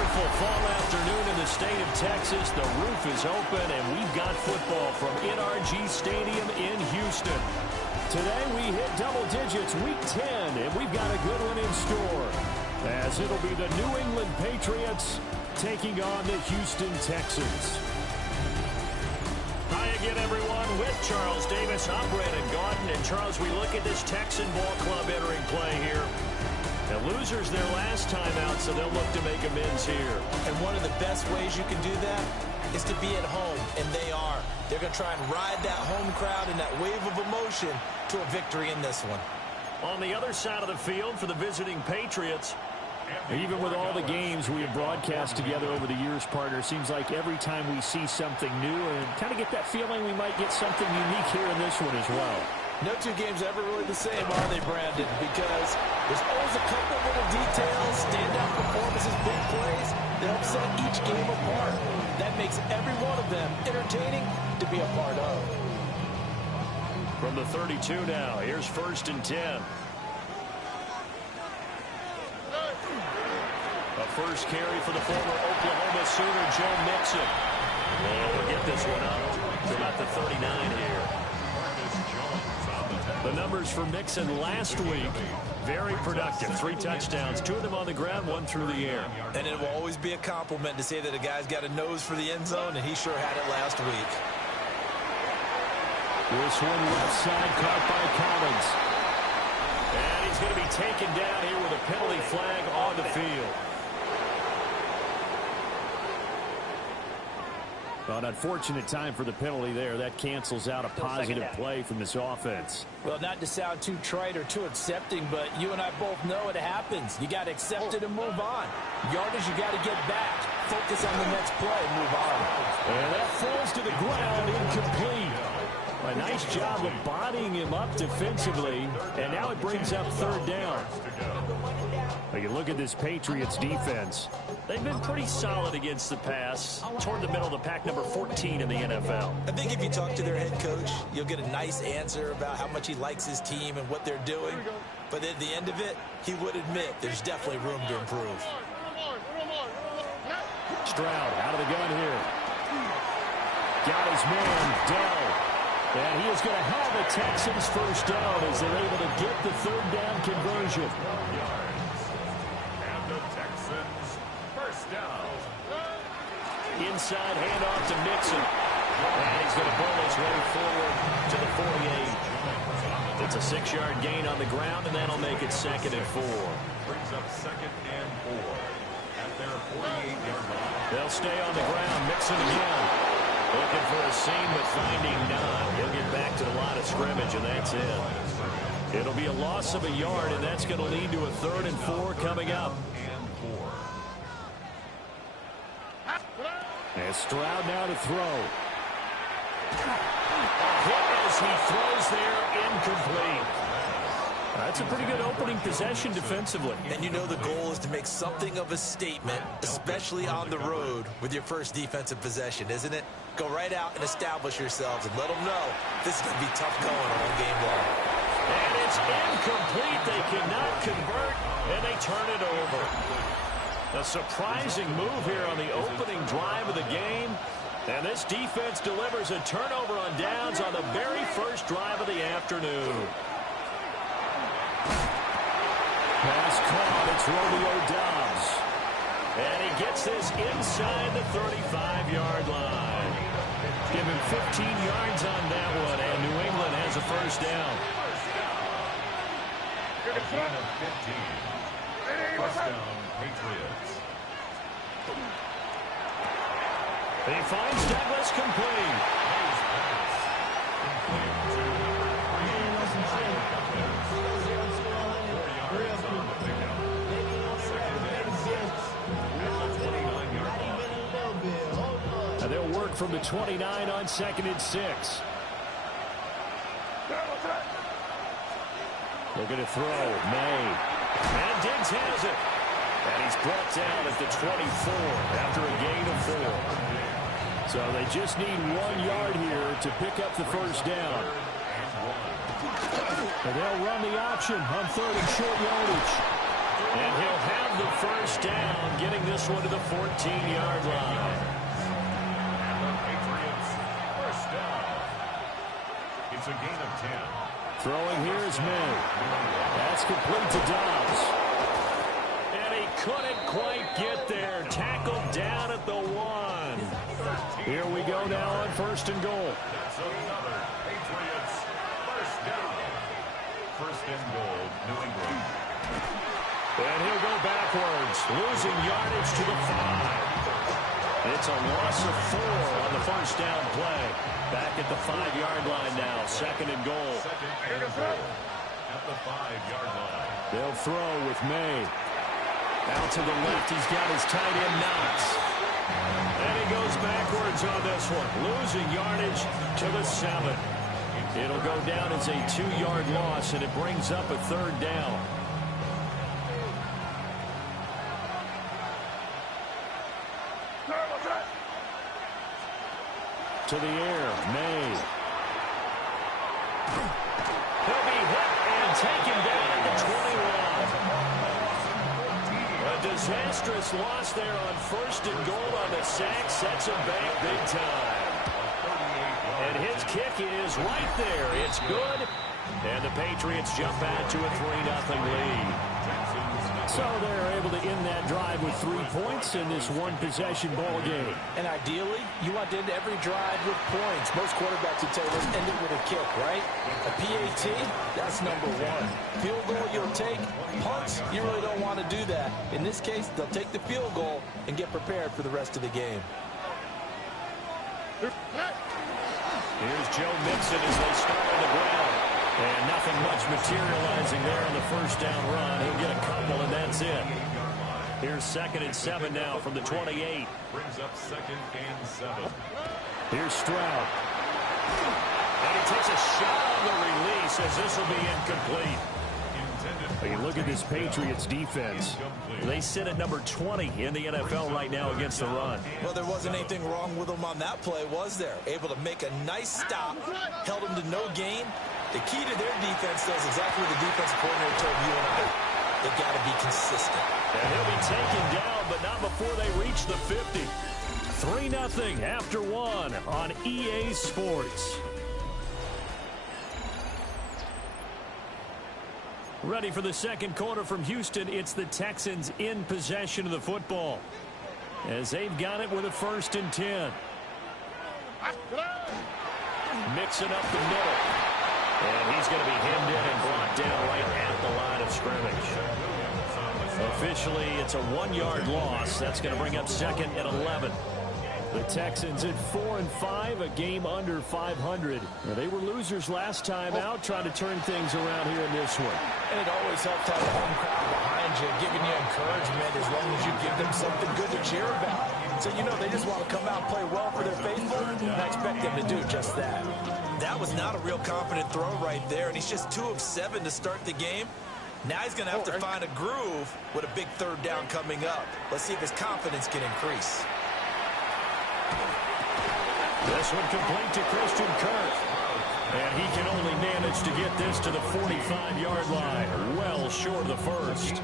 wonderful fall afternoon in the state of Texas. The roof is open, and we've got football from NRG Stadium in Houston. Today we hit double digits, week 10, and we've got a good one in store, as it'll be the New England Patriots taking on the Houston Texans. Hi again, everyone, with Charles Davis. I'm Brandon Gaudin. And, Charles, we look at this Texan ball club entering play here. The losers their last time out, so they'll look to make amends here. And one of the best ways you can do that is to be at home, and they are. They're going to try and ride that home crowd and that wave of emotion to a victory in this one. On the other side of the field for the visiting Patriots, even with all the games we have broadcast together over the years, partner, seems like every time we see something new and kind of get that feeling we might get something unique here in this one as well. No two games are ever really the same, are they, Brandon? Because there's always a couple of little details, standout performances, big plays that help set each game apart. That makes every one of them entertaining to be a part of. From the 32 now, here's 1st and 10. A first carry for the former Oklahoma Sooner, Joe Mixon. We'll get this one up to about the 39 here. The numbers for Mixon last week, very productive. 3 touchdowns, 2 of them on the ground, 1 through the air. And it will always be a compliment to say that a guy's got a nose for the end zone, and he sure had it last week. This one left side, caught by Collins. And he's going to be taken down here with a penalty flag on the field. An unfortunate time for the penalty there. That cancels out a positive play from this offense. Well, not to sound too trite or too accepting, but you and I both know it happens. You got to accept it and move on. Yardage, you got to get back. Focus on the next play and move on. And that falls to the ground, incomplete. A nice job of bodying him up defensively, and now it brings up 3rd down. You look at this Patriots defense. They've been pretty solid against the pass, toward the middle of the pack, number 14 in the NFL. I think if you talk to their head coach, you'll get a nice answer about how much he likes his team and what they're doing. But at the end of it, he would admit there's definitely room to improve. Stroud out of the gun here. Got his man, Dell. And he is going to have a Texans first down as they're able to get the 3rd down conversion. And the Texans first down. Inside handoff to Mixon. And he's going to pull his way forward to the 48. It's a 6-yard gain on the ground, and that'll make it 2nd and 4. Brings up 2nd and 4 at their 48-yard line. They'll stay on the ground. Mixon again. Looking for a seam, but finding none. He'll get back to the line of scrimmage, and that's it. It'll be a loss of a yard, and that's going to lead to a 3rd and 4 coming up. And Stroud now to throw. Hit as he throws there, incomplete. That's a pretty good opening possession defensively. And you know the goal is to make something of a statement, especially on the road with your first defensive possession, isn't it? Go right out and establish yourselves and let them know this is going to be tough going all game long. And it's incomplete. They cannot convert, and they turn it over. A surprising move here on the opening drive of the game. And this defense delivers a turnover on downs on the very first drive of the afternoon. Pass caught. It's Romeo Doubs. And he gets this inside the 35-yard line. Give him 15 yards on that one, and New England has a first down. A gain of 15. First down, Patriots. He finds Douglas complete. They'll work from the 29 on 2nd and 6. Looking to throw. May. And Diggs has it. And he's brought down at the 24 after a gain of 4. So they just need 1 yard here to pick up the first down. And they'll run the option on 3rd and short yardage. And he'll have the first down, getting this one to the 14-yard line. And the Patriots first down. It's a gain of 10. Throwing here is May. That's complete to Dobbs. And he couldn't quite get there. Tackled down at the 1. Here we go now on first and goal. That's another Patriots first down. First and goal, New England. And he'll go backwards, losing yardage to the 5. It's a loss of 4 on the first down play. Back at the 5-yard line now, second and goal. Second and goal at the 5-yard line. They'll throw with May. Out to the left, he's got his tight end Knox. And he goes backwards on this one, losing yardage to the 7. It'll go down as a 2-yard loss, and it brings up a third down. To the air, May. He'll be hit and taken down at the 21. A disastrous loss there on first and goal on the sack. Sets him back big time. And his kick is right there. It's good. And the Patriots jump out to a 3-0 lead. So they're able to end that drive with 3 points in this one-possession ball game. And ideally, you want to end every drive with points. Most quarterbacks would tell you, let's end it with a kick, right? A PAT, that's number 1. Field goal you'll take. Punts, you really don't want to do that. In this case, they'll take the field goal and get prepared for the rest of the game. Here's Joe Mixon as they start on the ground. And nothing much materializing there on the first down run. He'll get a couple, and that's it. Here's 2nd and 7 now from the 28. Brings up 2nd and 7. Here's Stroud. And he takes a shot on the release as this will be incomplete. You look at this Patriots defense. They sit at number 20 in the NFL right now against the run. Well, there wasn't anything wrong with them on that play, was there? Able to make a nice stop, held them to no gain. The key to their defense is exactly what the defensive coordinator told you and I. They've got to be consistent. And he'll be taken down, but not before they reach the 50. 3-0 after 1 on EA Sports. Ready for the second quarter from Houston. It's the Texans in possession of the football, as they've got it with a 1st and 10. Mixing up the middle. And he's going to be hemmed in and brought down right at the line of scrimmage. Officially, it's a 1-yard loss. That's going to bring up 2nd and 11. The Texans at 4-5, a game under 500. Now, they were losers last time out, trying to turn things around here in this one. And it always helps to have a home crowd behind you, giving you encouragement as long as you give them something good to cheer about. So, you know, they just want to come out and play well for their faithful, and I expect them to do just that. That was not a real confident throw right there, and he's just 2 of 7 to start the game. Now he's going to have to find a groove with a big third down coming up. Let's see if his confidence can increase. This one complete to Christian Kirk. And he can only manage to get this to the 45-yard line. Well short of the first.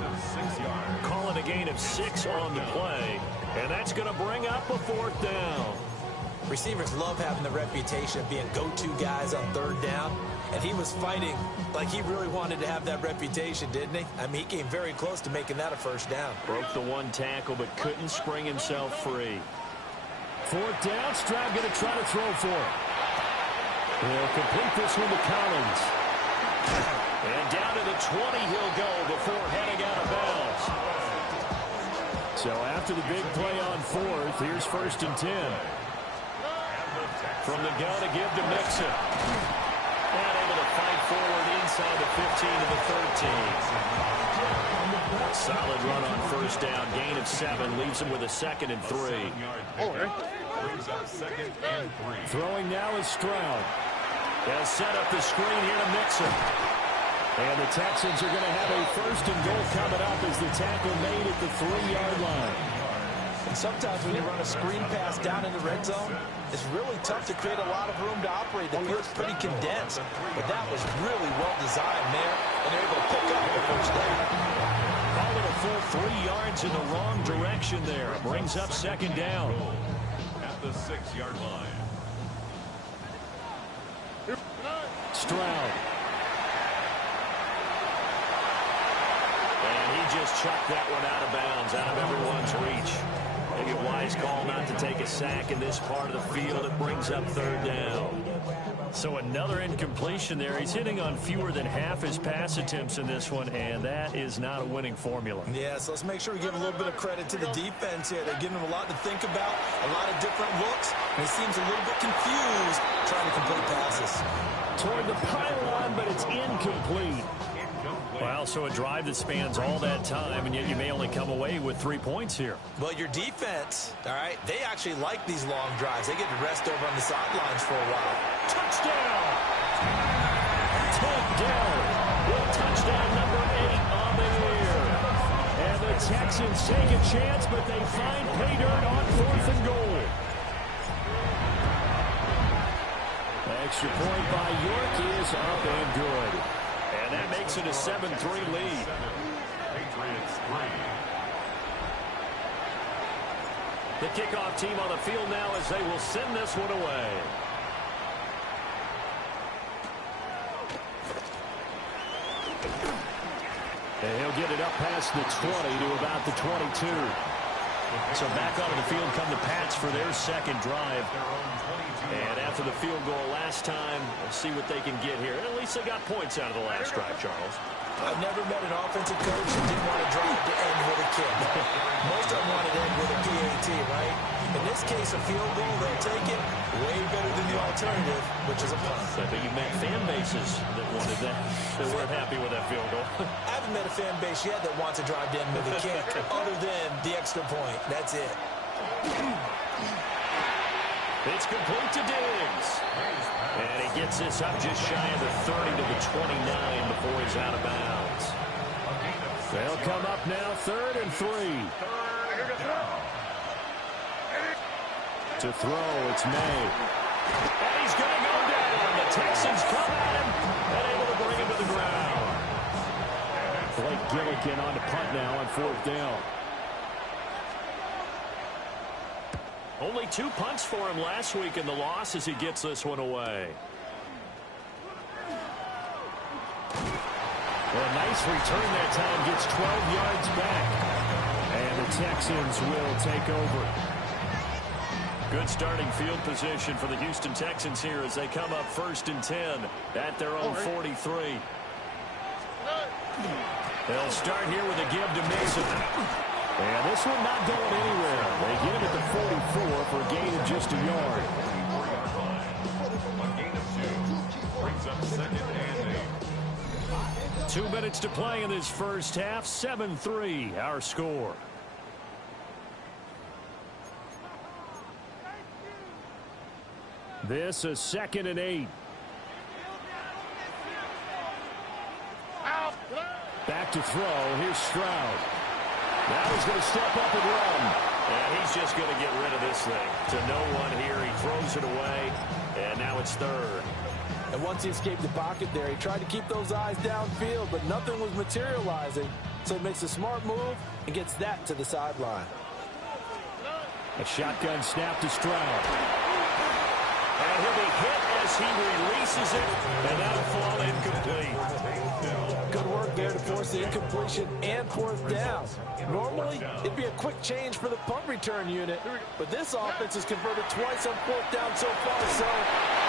Calling a gain of 6 on the play. And that's going to bring up a 4th down. Receivers love having the reputation of being go-to guys on third down. And he was fighting like he really wanted to have that reputation, didn't he? I mean, he came very close to making that a first down. Broke the 1 tackle, but couldn't spring himself free. 4th down, Stroud going to try to throw for it. He'll complete this one to Collins. And down to the 20 he'll go before heading out of bounds. So after the big play on 4th, here's 1st and 10. From the gun to give to Mixon. And able to fight forward inside the 15 to the 13. Solid run on 1st down. Gain of 7 leaves him with a 2nd and 3. Brings up 2nd and 3. Throwing now is Stroud. They'll set up the screen here to Mixon. And the Texans are going to have a 1st and goal coming up as the tackle made at the 3-yard line. And sometimes when you run a screen pass down in the red zone, it's really tough to create a lot of room to operate. The field's pretty condensed. But that was really well designed there, and they're able to pick up the 1st down. Call it a full 3 yards in the wrong direction there. Brings up second down. At the 6-yard line. Stroud. And he just chucked that one out of bounds, out of everyone's reach. Maybe a wise call not to take a sack in this part of the field. It brings up third down. So another incompletion there. He's hitting on fewer than half his pass attempts in this one, and that is not a winning formula. Yeah, so let's make sure we give a little bit of credit to the defense here. They're giving him a lot to think about, a lot of different looks, and he seems a little bit confused trying to complete passes. Toward the pylon, but it's incomplete. Well, so a drive that spans all that time, and yet you may only come away with 3 points here. Well, your defense, all right, they actually like these long drives. They get to rest over on the sidelines for a while. Touchdown! Takedown with touchdown number 8 on the year. And the Texans take a chance, but they find pay dirt on 4th and goal. Extra point by York is up and good. And that makes it a 7-3 lead. Patriots 3. The kickoff team on the field now as they will send this one away. And he'll get it up past the 20 to about the 22. So back onto the field come the Pats for their second drive. And after the field goal last time, we'll see what they can get here. At least they got points out of the last drive, Charles. I've never met an offensive coach that didn't want to drive to end with a kick. Most of them wanted to end with a PAT, right? In this case, a field goal, they'll take it way better than the alternative, which is a punt. I bet you met fan bases that wanted that, that weren't happy with that field goal. I haven't met a fan base yet that wants to drive to end with a kick other than the extra point. That's it. It's complete to Diggs. And he gets this up just shy of the 30 to the 29 before he's out of bounds. They'll come up now 3rd and 3. To throw, it's May. And he's going to go down. The Texans come at him and able to bring him to the ground. Blake Gillikin on to punt now on 4th down. Only 2 punts for him last week in the loss as he gets this one away. Well, a nice return that time, gets 12 yards back. And the Texans will take over. Good starting field position for the Houston Texans here as they come up 1st and 10 at their own 43. They'll start here with a give to Mason. And this one not going anywhere. They get him at the 44 for a gain of just a yard. A gain of 2. Brings up 2nd and 8. 2 minutes to play in this first half. 7-3 our score. This is 2nd and 8. Back to throw. Here's Stroud. Now he's going to step up and run. And he's just going to get rid of this thing. To no one here. He throws it away. And now it's 3rd. And once he escaped the pocket there, he tried to keep those eyes downfield, but nothing was materializing. So he makes a smart move and gets that to the sideline. A shotgun snap to Stroud. And he'll be hit as he releases it. And that'll fall incomplete. Good work there to force the incompletion and 4th down. Normally, it'd be a quick change for the punt return unit, but this offense has converted twice on 4th down so far, so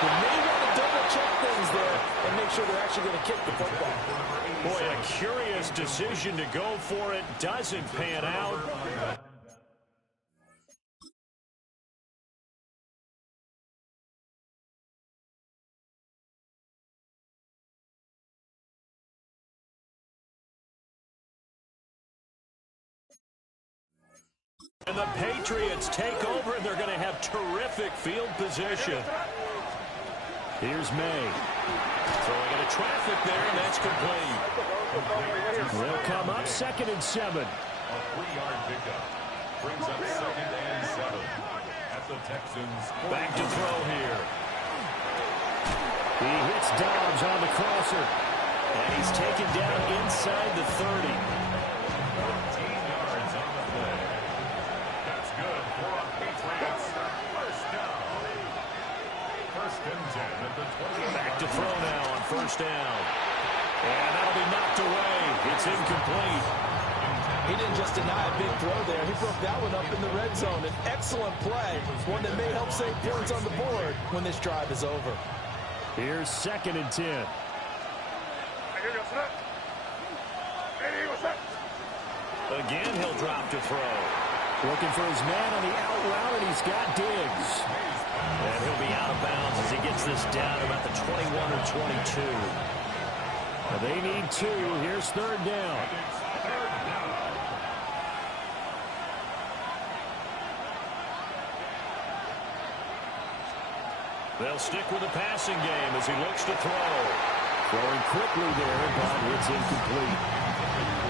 they may want to double-check things there and make sure they're actually going to kick the football. Boy, a curious decision to go for it. Doesn't pan out. And the Patriots take over, and they're going to have terrific field position. Here's May. Throwing into traffic there, and that's complete. They'll come up 2nd and 7. A 3-yard pickup. Brings up 2nd and 7. At the Texans. Back to throw here. He hits Dobbs on the crosser. And he's taken down inside the 30. and 10 at the 20. Back to throw now on first down. And that'll be knocked away. It's incomplete. He didn't just deny a big throw there. He broke that one up in the red zone. An excellent play. One that may help save points on the board when this drive is over. Here's 2nd and 10. Again, he'll drop to throw. Looking for his man on the out route, and he's got Diggs. And he'll be out of bounds as he gets this down about the 21 or 22. They need 2. Here's 3rd down. They'll stick with the passing game as he looks to throw. Throwing quickly there, but it's incomplete.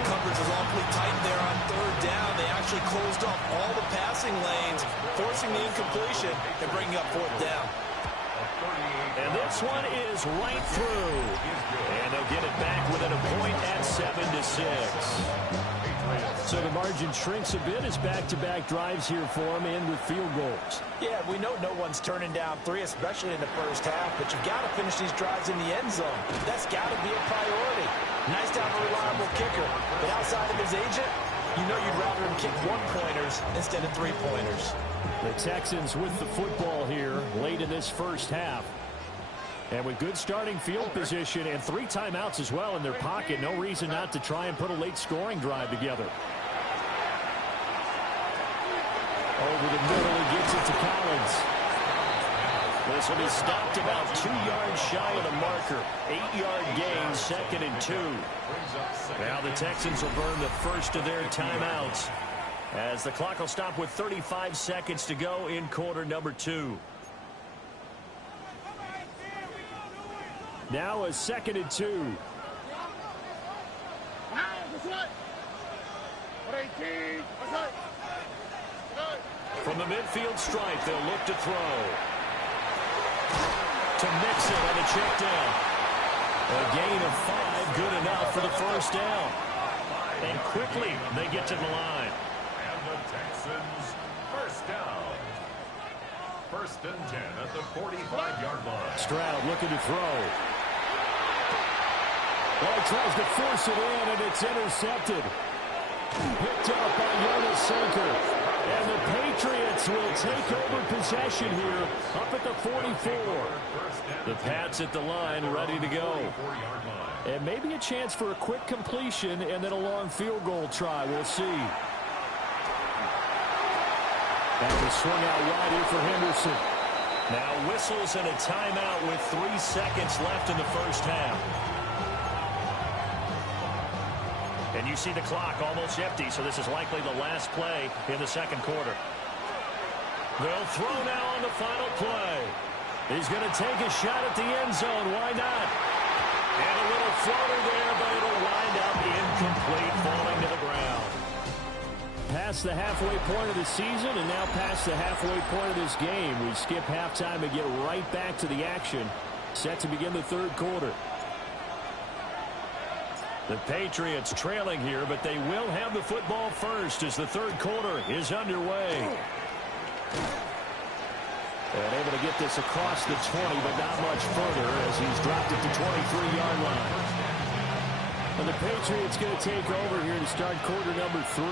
Coverage was awfully tight there on 3rd down. They actually closed off all the passing lanes, forcing the incompletion and bringing up 4th down. And this one is right through. And they'll get it back within a point at 7-6. So the margin shrinks a bit as back-to-back drives here for them and with field goals. Yeah, we know no one's turning down 3, especially in the first half, but you've got to finish these drives in the end zone. That's got to be a priority. Nice to have a reliable kicker, but outside of his agent, you know you'd rather him kick 1-pointers instead of 3-pointers. The Texans with the football here late in this first half. And with good starting field position and 3 timeouts as well in their pocket, no reason not to try and put a late scoring drive together. Over the middle, he gets it to Collins. This will be stopped about 2 yards shy of the marker. 8-yard gain, 2nd and 2. Now the Texans will burn the first of their timeouts as the clock will stop with 35 seconds to go in quarter number 2. Now a 2nd and 2. From the midfield stripe, they'll look to throw. To mix it on the check down. A gain of 5, good enough for the first down. And quickly, they get to the line. And the Texans, first down. 1st and 10 at the 45-yard line. Stroud looking to throw. Well, he tries to force it in, and it's intercepted. Picked up by Jonas Sanker. And the Patriots will take over possession here up at the 44. The Pats at the line ready to go. And maybe a chance for a quick completion and then a long field goal try. We'll see. And the swung out wide here for Henderson. Now whistles and a timeout with 3 seconds left in the first half. And you see the clock almost empty, so this is likely the last play in the second quarter. They'll throw now on the final play. He's going to take a shot at the end zone. Why not? And a little floater there, but it'll wind up incomplete, falling to the ground. Past the halfway point of the season and now past the halfway point of this game. We skip halftime and get right back to the action. Set to begin the third quarter. The Patriots trailing here, but they will have the football first as the third quarter is underway. And able to get this across the 20, but not much further as he's dropped it to 23-yard line. And the Patriots going to take over here to start quarter number 3.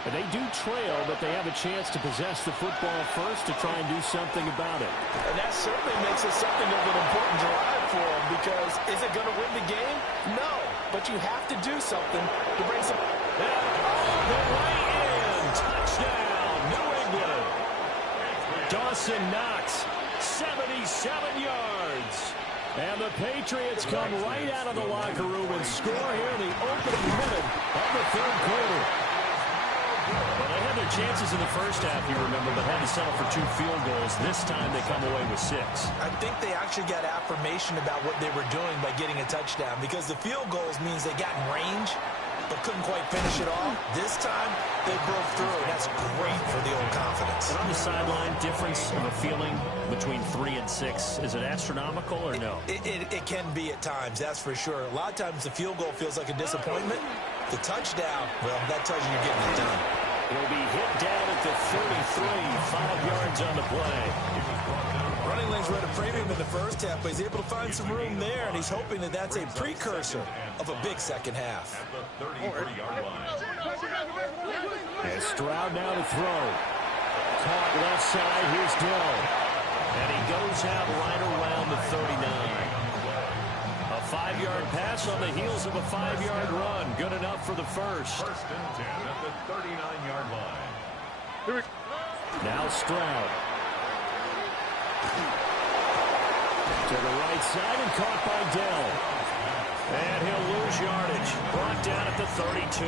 And they do trail, but they have a chance to possess the football first to try and do something about it. And that certainly makes it something of an important drive for them, because is it going to win the game? No, but you have to do something to bring some... The way in, touchdown, New England. Dawson Knox, 77 yards. And the Patriots come right out of the locker room and score here in the opening minute of the third quarter. Well, they had their chances in the first half, you remember, but had to settle for 2 field goals. This time they come away with 6. I think they actually got affirmation about what they were doing by getting a touchdown, because the field goals means they got in range but couldn't quite finish it off. This time they broke through, and that's great for the old confidence. And on the sideline, difference of a feeling between 3 and 6, is it astronomical or no? It can be at times, that's for sure. A lot of times the field goal feels like a disappointment. The touchdown, well, that tells you you're getting it done. It'll be hit down at the 33, 5 yards on the play. Running he's read a premium in the first half, but he's able to find some room there, and he's hoping that that's a precursor of a big second half. At the 33-yard line. And Stroud now to throw. Caught left side. Here's Dell. And he goes out right around the 39. A 5-yard pass on the heels of a 5-yard run. Good enough for the first. First and 10 at the 39-yard line. Now Stroud. To the right side and caught by Dell. And he'll lose yardage. Brought down at the 32.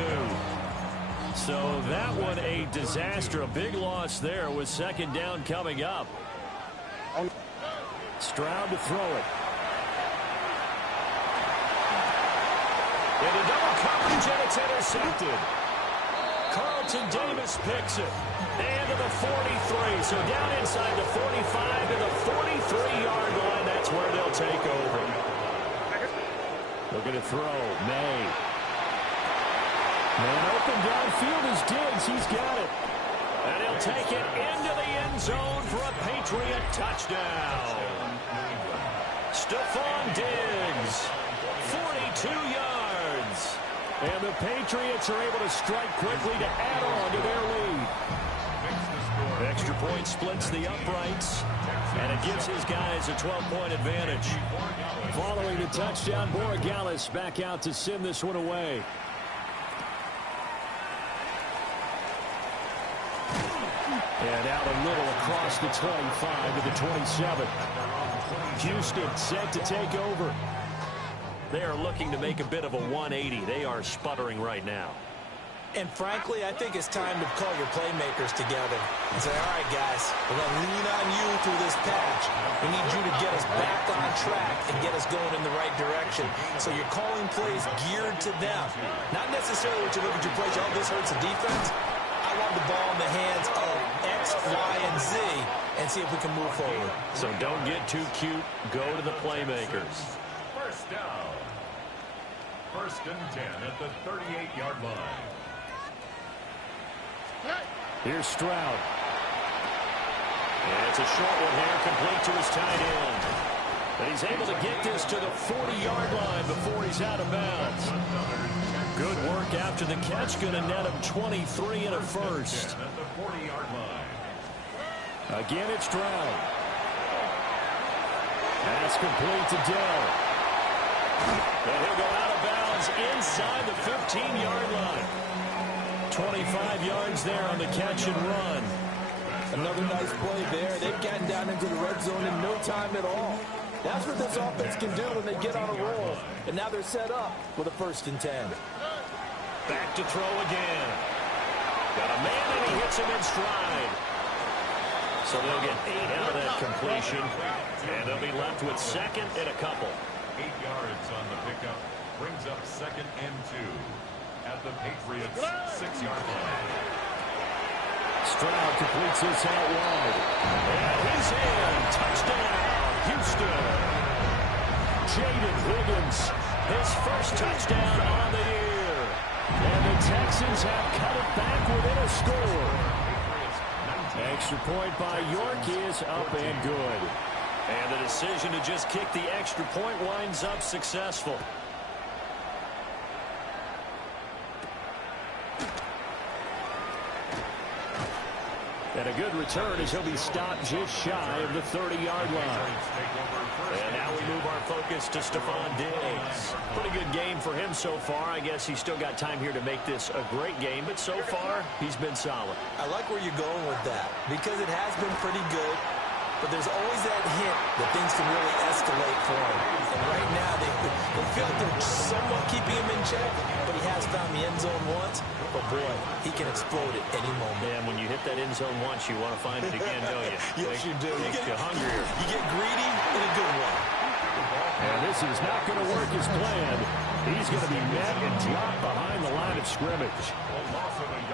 So that one a disaster. A big loss there with second down coming up. Stroud to throw it. Into double coverage, and it's intercepted. Carlton Davis picks it. And to the 43. So down inside the 45 to the 43-yard line. That's where they'll take over. Looking to throw. May. Man open downfield is Diggs. He's got it. And he'll take it into the end zone for a Patriot touchdown. Stephon Diggs, 42 yards. And the Patriots are able to strike quickly to add on to their lead. Extra point splits the uprights, and it gives his guys a 12-point advantage. Following the touchdown, Borregales back out to send this one away. And out a little across the 25 to the 27. Houston set to take over. They are looking to make a bit of a 180. They are sputtering right now. And frankly, I think it's time to call your playmakers together and say, all right, guys, we're going to lean on you through this patch. We need you to get us back on track and get us going in the right direction. So you're calling plays geared to them. Not necessarily what you look at your plays, oh, this hurts the defense. I want the ball in the hands of X, Y, and Z and see if we can move forward. So don't get too cute. Go to the playmakers. First down. First and 10 at the 38-yard line. Here's Stroud. And it's a short one here, complete to his tight end. But he's able to get this to the 40-yard line before he's out of bounds. Good work after the catch. Going to net him 23 and a first. At the 40-yard line. Again, it's Stroud. That's complete to Dell. And he'll go out of bounds inside the 15-yard line. 25 yards there on the catch and run. Another nice play there. They've gotten down into the red zone in no time at all. That's what this offense can do when they get on a roll. And now they're set up with a first and 10. Back to throw again. Got a man and he hits him in stride. So they'll get 8 out of that completion. And they'll be left with second and a couple. 8 yards on the pickup. Brings up second and 2. At the Patriots' 6-yard line. Stroud completes this out wide. And he's in. Touchdown, Houston. Jaden Higgins, his first touchdown on the year. And the Texans have cut it back within a score. Extra point by York is up and good. And the decision to just kick the extra point winds up successful. And a good return as he'll be stopped just shy of the 30-yard line. And now we move our focus to Stephon Diggs. Pretty good game for him so far. I guess he's still got time here to make this a great game, but so far he's been solid. I like where you're going with that because it has been pretty good, but there's always that hint that things can really escalate for him. And right now they feel like they're somewhat keeping him in check, but he has found the end zone once. But boy, he can explode at any moment. And when you hit that end zone once, you want to find it again, don't you? Yes, you do. Makes you hungrier. You get greedy in a good way. And this is not going to work as planned. He's going to be met and dropped behind the line of scrimmage.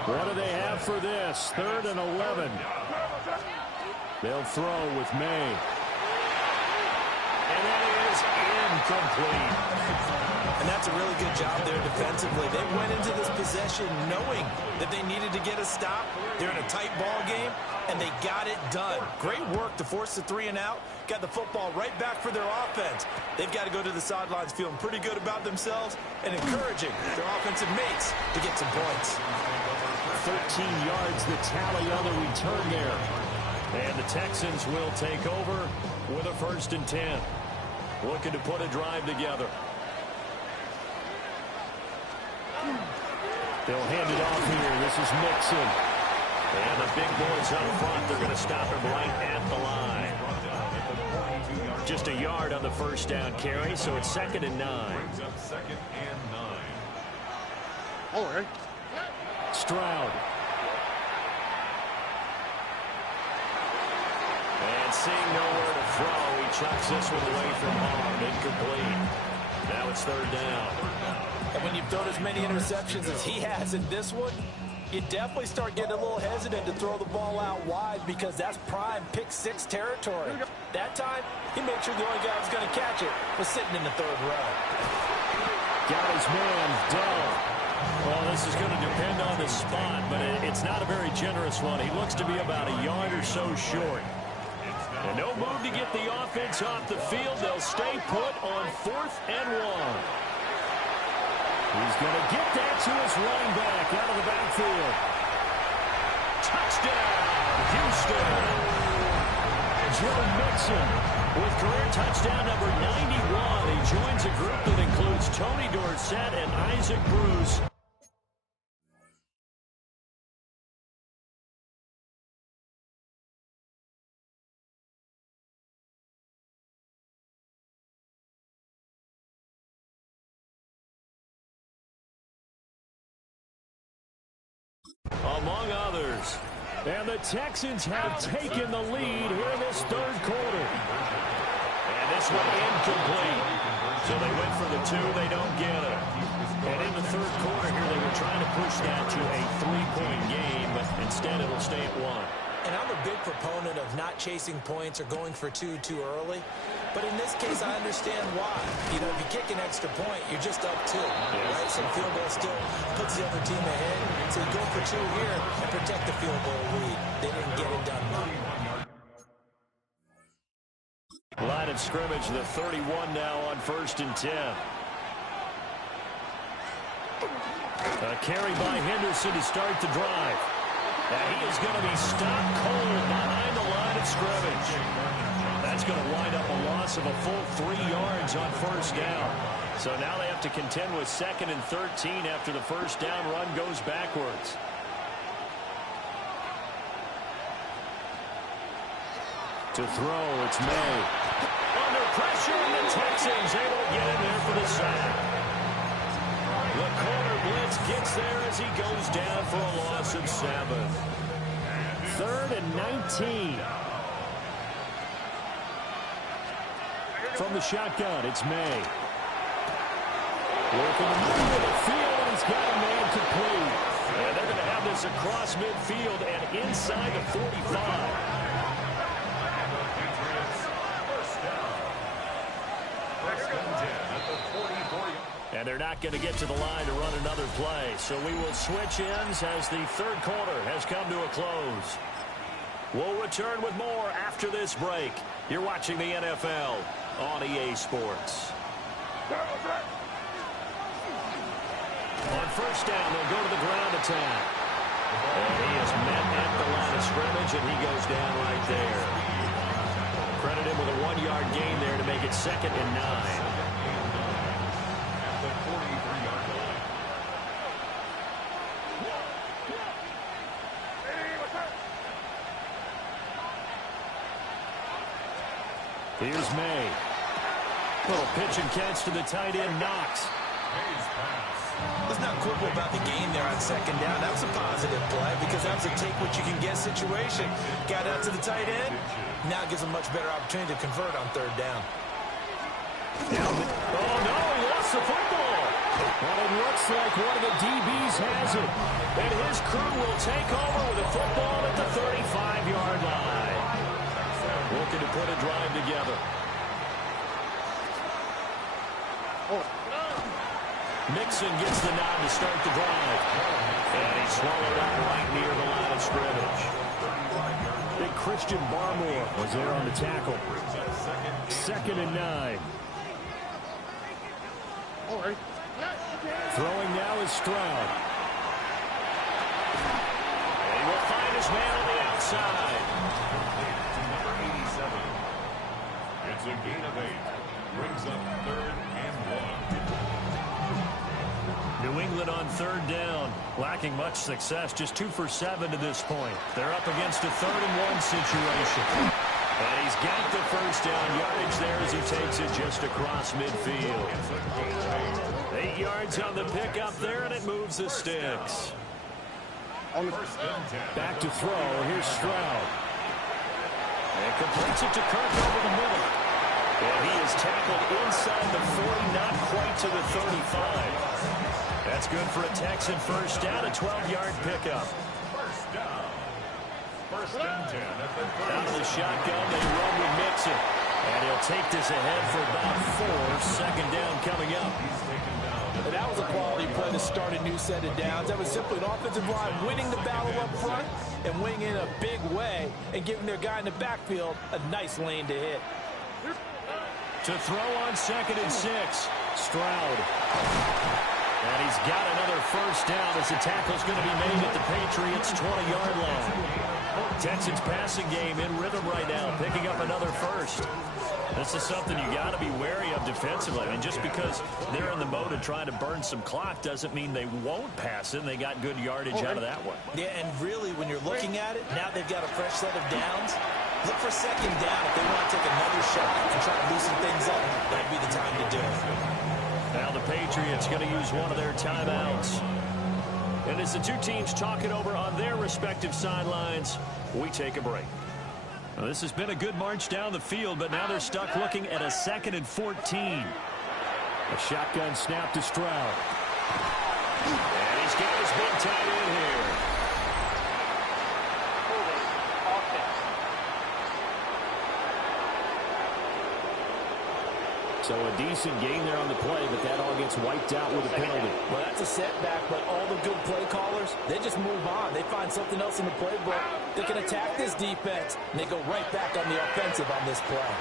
What do they have for this? 3rd and 11. They'll throw with May. And that is complete. And that's a really good job there defensively. They went into this possession knowing that they needed to get a stop. They're in a tight ball game, and they got it done. Great work to force the 3 and out. Got the football right back for their offense. They've got to go to the sidelines feeling pretty good about themselves and encouraging their offensive mates to get some points. 13 yards the tally on the return there. And the Texans will take over with a 1st and 10. Looking to put a drive together. They'll hand it off here. This is Mixon. And the big boys up front, they're going to stop him right at the line. Just a yard on the 1st down carry, so it's 2nd and 9. Second and 9. All right. Stroud. And seeing nowhere to throw, he chucks this one away from home. Incomplete. Now it's 3rd down. And when you've thrown as many interceptions as he has in this one, you definitely start getting a little hesitant to throw the ball out wide because that's prime pick-6 territory. That time, he made sure the only guy who was going to catch it was sitting in the 3rd row. Got his man, Dell. Well, this is going to depend on the spot, but it's not a very generous one. He looks to be about a yard or so short. And no move to get the offense off the field. They'll stay put on 4th and 1. He's going to get that to his running back out of the backfield. Touchdown, Houston. Joe Mixon with career touchdown number 91. He joins a group that includes Tony Dorsett and Isaac Bruce. Among others. And the Texans have taken the lead here in this 3rd quarter. And this one incomplete. So they went for the 2, they don't get it. And in the 3rd quarter here, they were trying to push that to a 3-point game, but instead it'll stay at 1. And I'm a big proponent of not chasing points or going for 2 too early. But in this case, I understand why. You know, if you kick an extra point, you're just up 2, right? So the field goal still puts the other team ahead. So you go for 2 here and protect the field goal lead. They didn't get it done well. Line of scrimmage, the 31 now on 1st and 10. A carry by Henderson to start the drive. And he is going to be stopped cold behind the line of scrimmage. That's going to wind up a loss of a full 3 yards on 1st down. So now they have to contend with 2nd and 13 after the 1st down run goes backwards. To throw, it's May. Under pressure, and the Texans able to get in there for the sack. The corner blitz gets there as he goes down for a loss of 7. 3rd and 19. From the shotgun, it's May. Working the middle of the field, and he's got a man complete. And they're going to have this across midfield and inside the 45. And they're not going to get to the line to run another play. So we will switch ends as the 3rd quarter has come to a close. We'll return with more after this break. You're watching the NFL on EA Sports. On 1st down, they'll go to the ground attack. And he is met at the line of scrimmage, and he goes down right there. Credit him with a 1-yard gain there to make it 2nd and 9. Here's May. Little pitch and catch to the tight end, Knox. Let's not quibble about the gain there on 2nd down. That was a positive play because that was a take-what-you-can-get situation. Got out to the tight end. Now gives a much better opportunity to convert on 3rd down. Oh, no, he lost the football. Well, it looks like one of the DBs has it. And his crew will take over with a football at the 35-yard line. Looking to put a drive together. Mixon gets the nod to start the drive. And he swallowed up right near the line of scrimmage. Big Christian Barmore was there on the tackle. 2nd and 9. Throwing now is Stroud. And he will find his man on the outside. Number 87. It's a gain of 8. Brings up 3rd and 1. New England on 3rd down. Lacking much success. Just 2 for 7 to this point. They're up against a 3rd and 1 situation. And he's got the first down yardage there as he takes it just across midfield. 8 yards on the pickup there, and it moves the sticks. Back to throw. Here's Stroud. And completes it to Kirk over the middle. And he is tackled inside the 40, not quite to the 35. That's good for a Texan first down, a 12-yard pickup. First down. 1st and 10 at the 30. Out of the shotgun, they run with Mixon. And he'll take this ahead for about 4. 2nd down coming up. He's taken down. And that was a quality play to start a new set of downs. That was simply an offensive line winning the battle up front and winning in a big way and giving their guy in the backfield a nice lane to hit. To throw on 2nd and 6. Stroud. And he's got another first down as the tackle's going to be made at the Patriots' 20-yard line. Texans passing game in rhythm right now, picking up another first. This is something you got to be wary of defensively. I mean, just because they're in the mode of trying to burn some clock doesn't mean they won't pass it. They got good yardage out of that one. Yeah, and really, when you're looking at it, now they've got a fresh set of downs. Look for 2nd down if they want to take another shot and try to loosen things up. That'd be the time to do it. Now the Patriots going to use one of their timeouts. And as the two teams talk it over on their respective sidelines, we take a break. Well, this has been a good march down the field, but now they're stuck looking at a 2nd and 14. A shotgun snap to Stroud. And he's got his big tight end here. So a decent game there on the play, but that all gets wiped out with a penalty. Well, that's a setback, but all the good play callers, they just move on. They find something else in the playbook. They can attack this defense, and they go right back on the offensive on this play.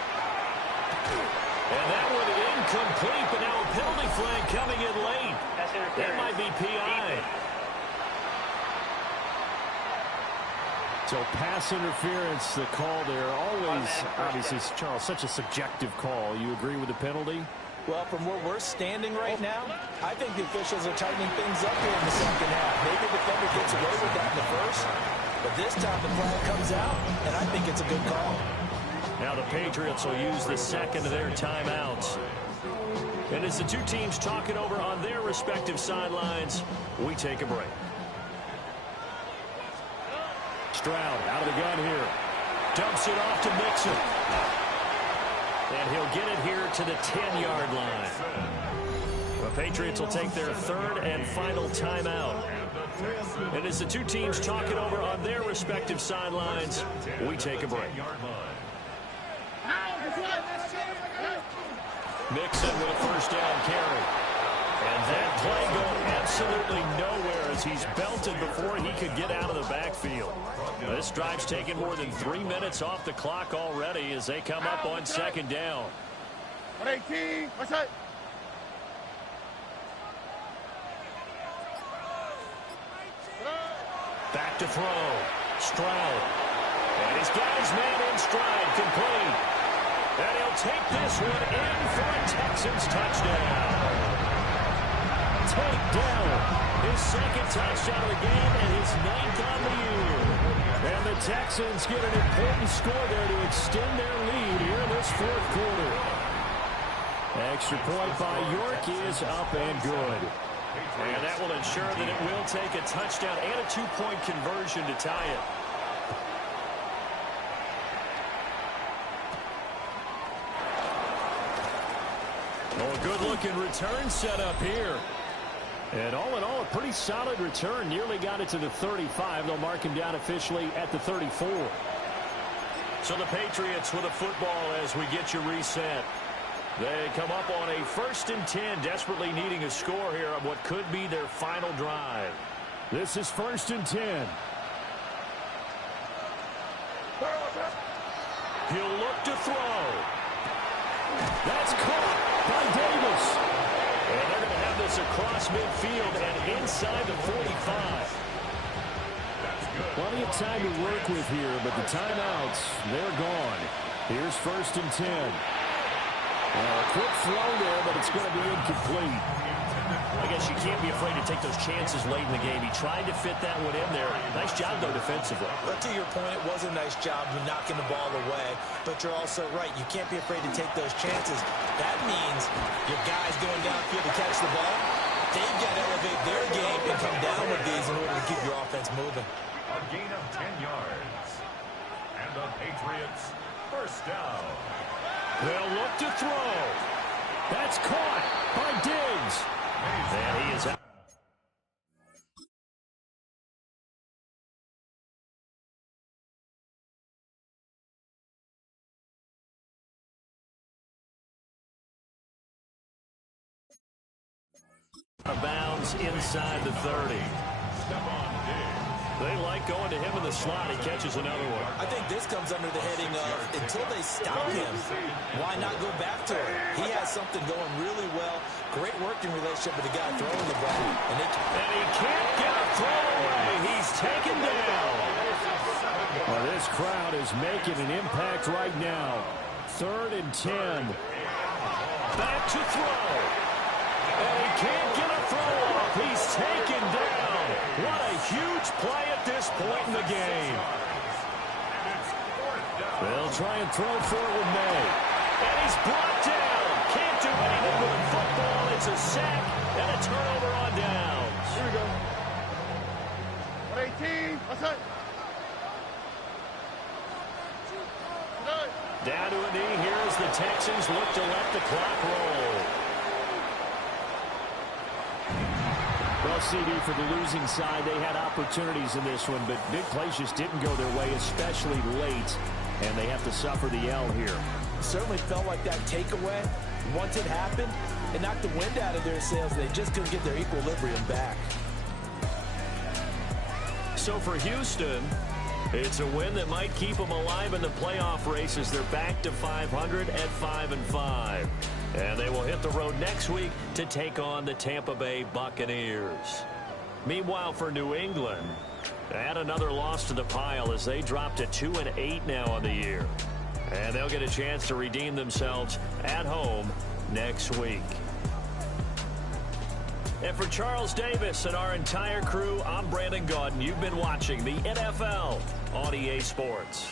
And that one incomplete, but now a penalty flag coming in late. That might be PI. So pass interference, the call there. Always, obviously, Charles, such a subjective call. You agree with the penalty? Well, from where we're standing right now, I think the officials are tightening things up here in the 2nd half. Maybe the defender gets away with that in the 1st, but this time the flag comes out, and I think it's a good call. Now the Patriots will use the 2nd of their timeouts. And as the two teams talk it over on their respective sidelines, we take a break. Stroud out of the gun here. Dumps it off to Mixon. And he'll get it here to the 10-yard line. The Patriots will take their 3rd and final timeout. And as the two teams talk it over on their respective sidelines, we take a break. Mixon with a first down carry. And that play going absolutely nowhere as he's belted before he could get out of the backfield. This drive's taken more than 3 minutes off the clock already as they come up on 2nd down. 118, what's that? Back to throw. Stroud. And he's got his man in stride, complete. And he'll take this one in for a Texans touchdown. Takedown. His 2nd touchdown of the game and his 9th on the year. And the Texans get an important score there to extend their lead here in this 4th quarter. Extra point by York is up and good. And that will ensure that it will take a touchdown and a 2-point conversion to tie it. Oh, a good-looking return set up here. And all in all, a pretty solid return. Nearly got it to the 35. They'll mark him down officially at the 34. So the Patriots with a football as we get you reset. They come up on a 1st and 10, desperately needing a score here on what could be their final drive. This is 1st and 10. He'll look to throw. That's caught by Davis. And they're going to have this across midfield and inside the 45. Plenty of time to work with here, but the timeouts, they're gone. Here's 1st and 10. A quick throw there, but it's going to be incomplete. I guess you can't be afraid to take those chances late in the game. He tried to fit that one in there. Nice job, though, defensively. But to your point, it was a nice job of knocking the ball away. But you're also right. You can't be afraid to take those chances. That means your guys going downfield to catch the ball, they've got to elevate their game and come down with these in order to keep your offense moving. A gain of 10 yards. And the Patriots, 1st down. They'll look to throw. That's caught by Diggs. And he is out. Out of bounds inside the 30. They like going to him in the slot. He catches another one. I think this comes under the heading of until they stop him, why not go back to it? He has something going really well. Great working relationship with the guy throwing the ball. And he can't get a throw away. He's taken down. Well, this crowd is making an impact right now. 3rd and 10. Back to throw. And he can't get a throw off. He's taken down. What a huge play at this point in the game. They'll try and throw for it with May. And he's brought down. Can't do anything with the football. It's a sack and a turnover on downs. Here we go. 118. What's that? Down to a knee here as the Texans look to let the clock roll. Well, CD, for the losing side, they had opportunities in this one, but big plays just didn't go their way, especially late, and they have to suffer the L here. it certainly felt like that takeaway, once it happened, it knocked the wind out of their sails. They just couldn't get their equilibrium back. So for Houston, it's a win that might keep them alive in the playoff race as they're back to 500 at 5-5. And they will hit the road next week to take on the Tampa Bay Buccaneers. Meanwhile, for New England, add another loss to the pile as they drop to 2-8 now on the year. And they'll get a chance to redeem themselves at home next week. And for Charles Davis and our entire crew, I'm Brandon Gaudin. You've been watching the NFL on EA Sports.